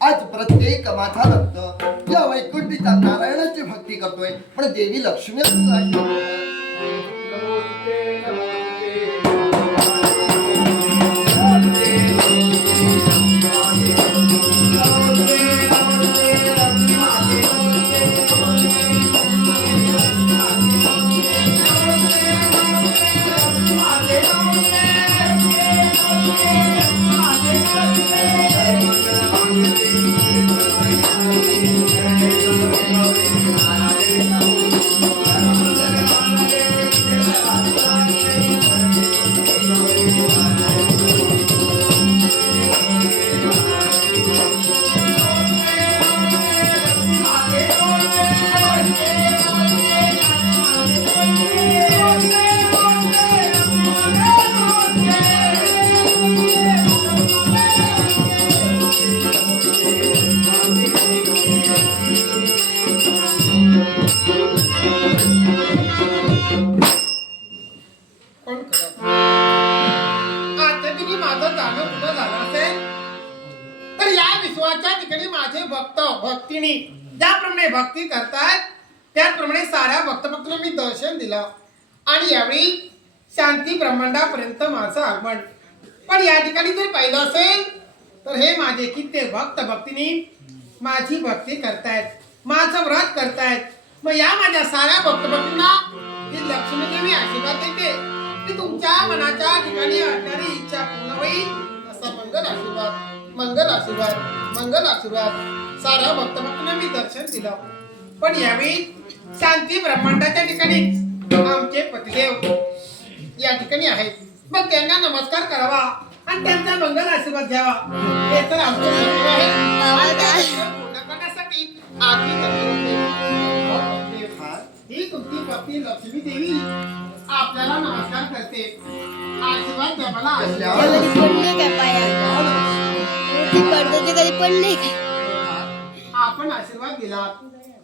आज प्रत्येक माझा भक्त या वैकुंठीचा नारायणाची भक्ती करतोय, पण देवी लक्ष्मी भक्तिनी ज्याप्रमाणे भक्ती करतात त्याप्रमाणे साऱ्या भक्तभक्तांना मी दर्शन दिलं आणि यावेळी शांती ब्रह्मांडापर्यंत माझं आगमन. पण या ठिकाणी जर पाहिलं असेल तर हे माझे किती भक्त भक्तिनी माझी भक्ती करतायत, माझं व्रत करतायत. मग या माझ्या साऱ्या भक्तभक्तींना ही लक्ष्मी देवी आशीर्वाद देते की तुमच्या मनाच्या ठिकाणी असणारी इच्छा पूर्ण होईल असा मंगल आशीर्वाद, मंगल आशीर्वाद, मंगल आशीर्वाद साऱ्या भक्तभक्तांना मी दर्शन दिलं. पण यावेळी शांती ब्रह्मांडाच्या ठिकाणी आमचे पतिदेव या ठिकाणी आहेत. मग त्यांना नमस्कार करावा आणि त्यांचा मंगल आशीर्वाद घ्यावा हे तर आमचं कर्तव्य आहे. पूर्ण करण्यासाठी ही तुमची पत्नी लक्ष्मी देवी आपल्याला नमस्कार करते. आशीर्वाद द्या मला. आपण आशीर्वाद दिलात,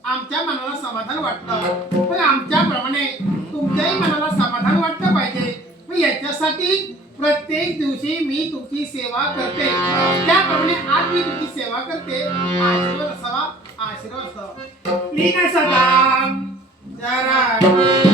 आमच्या मनाला समाधान वाटतं, पण आमच्याप्रमाणे तुमच्याही मनाला समाधान वाटलं पाहिजे. मग याच्यासाठी प्रत्येक दिवशी मी तुमची सेवा करते, त्याप्रमाणे आज मी तुमची सेवा करते. आशीर्वाद असावा, आशीर्वाद असावा. प्लीज सदा जरा